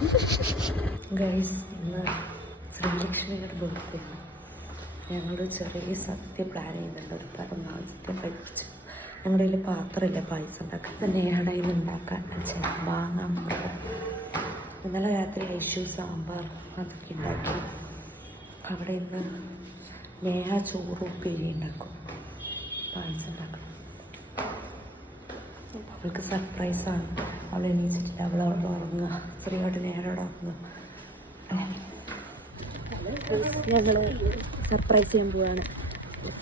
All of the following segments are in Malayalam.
ഗൈസ്, ഇന്ന് ശ്രീലക്ഷ്മിയുടെ ബർത്ത്ഡേ ആണ്. ഞങ്ങളൊരു ചെറിയ സദ്യ പ്ലാൻ ചെയ്യുന്നുണ്ട്. ഒരു പിറന്നാൾ സദ്യ കഴിപ്പിച്ച് ഞങ്ങളുടെ കയ്യിൽ പാത്രമില്ല പായസം ഉണ്ടാക്കാൻ. നേഹയുടെ കയ്യിൽ ഉണ്ടാക്കാൻ വാങ്ങാൻ പറ്റില്ല. ഇന്നലെ രാത്രി ഐഷു സാമ്പാർ അതൊക്കെ ഉണ്ടാക്കി. അവിടെ ഇന്ന് നേഹ ചോറ് ഉപ്പേരി ഉണ്ടാക്കും, പായസം ഉണ്ടാക്കും. അവൾക്ക് സർപ്രൈസാണ്. അവൾ എണീച്ചിട്ടില്ല, അവൾ അവിടെ ഉറങ്ങുക. ചെറിയതായിട്ട് നേരോടെ ഉറങ്ങുക. ഞങ്ങൾ സർപ്രൈസ് ചെയ്യാൻ പോവാണ്.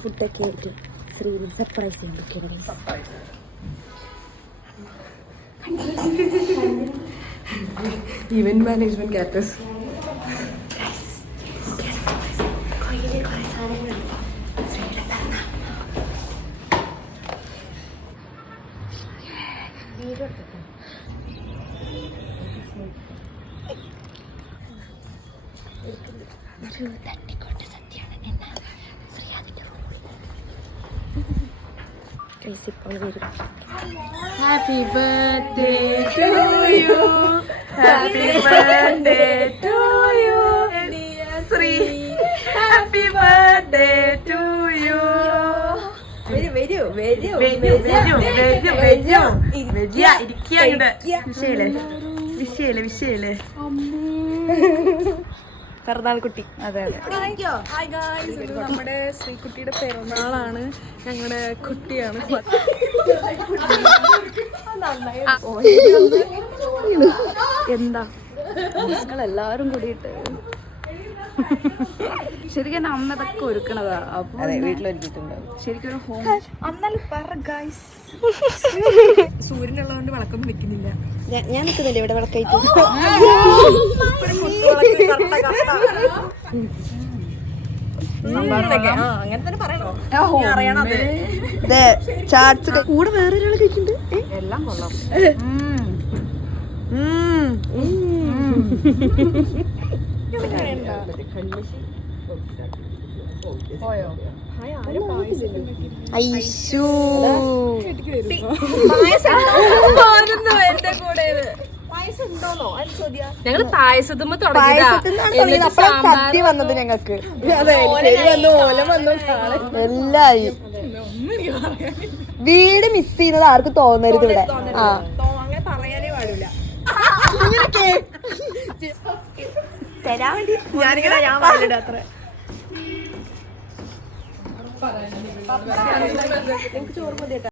ഫുഡൊക്കെ ആയിട്ട് ശ്രീവിൽ സർപ്രൈസ് ചെയ്യാൻ പറ്റും. ഇവന്റ് മാനേജ്മെന്റ് ക്യാറ്റസ് തട്ടിക്കൊണ്ട് സദ്യയാണ് എന്നാ ശ്രീ അതിൻ്റെ റൂമിൽ ഇപ്പോൾ വരും. Happy birthday to you, happy birthday to you Sree, happy birthday to you. വിഷയല്ലേ പിറന്നാൾ കുട്ടി. അതെ അതെ. ഹായ് ഗായ്സ്, ഇത് നമ്മുടെ ശ്രീകുട്ടിയുടെ പിറന്നാളാണ്. ഞങ്ങളുടെ കുട്ടിയാണ്. എന്താ എല്ലാവരും കൂടിയിട്ട് ശരിക്കും അമ്മ ഇതൊക്കെ ഒരുക്കണതാ. അപ്പൊ ശരിക്കും ഒരു ഹോം അന്നല്ല പറ ഗായ്സ്. സൂര്യനുള്ളതുകൊണ്ട് വിളക്കൊന്നും വെക്കുന്നില്ല. ഞാൻ നിൽക്കുന്നില്ല ഇവിടെ വിളക്കായിട്ട്. അങ്ങനെ തന്നെ പറയണോ? ചാർട്സ് കൂടെ വേറെ ഒരാൾ കഴിക്കുന്നുണ്ട്. എല്ലാം കൊള്ളാം. പോയോ? ഐശു എന്റെ കൂടെ ഞങ്ങള് പായസത്തുമ്പോ സദ്യ വന്നത് ഞങ്ങൾക്ക് എല്ലായി. വീട് മിസ് ചെയ്യുന്നത് ആർക്കും തോന്നരുത് ഇവിടെ. അങ്ങനെ പറയാനേ പാടില്ല. തരാൻ വേണ്ടി ഞാൻ പറഞ്ഞിട്ട് അത്ര ചോറ് മതി.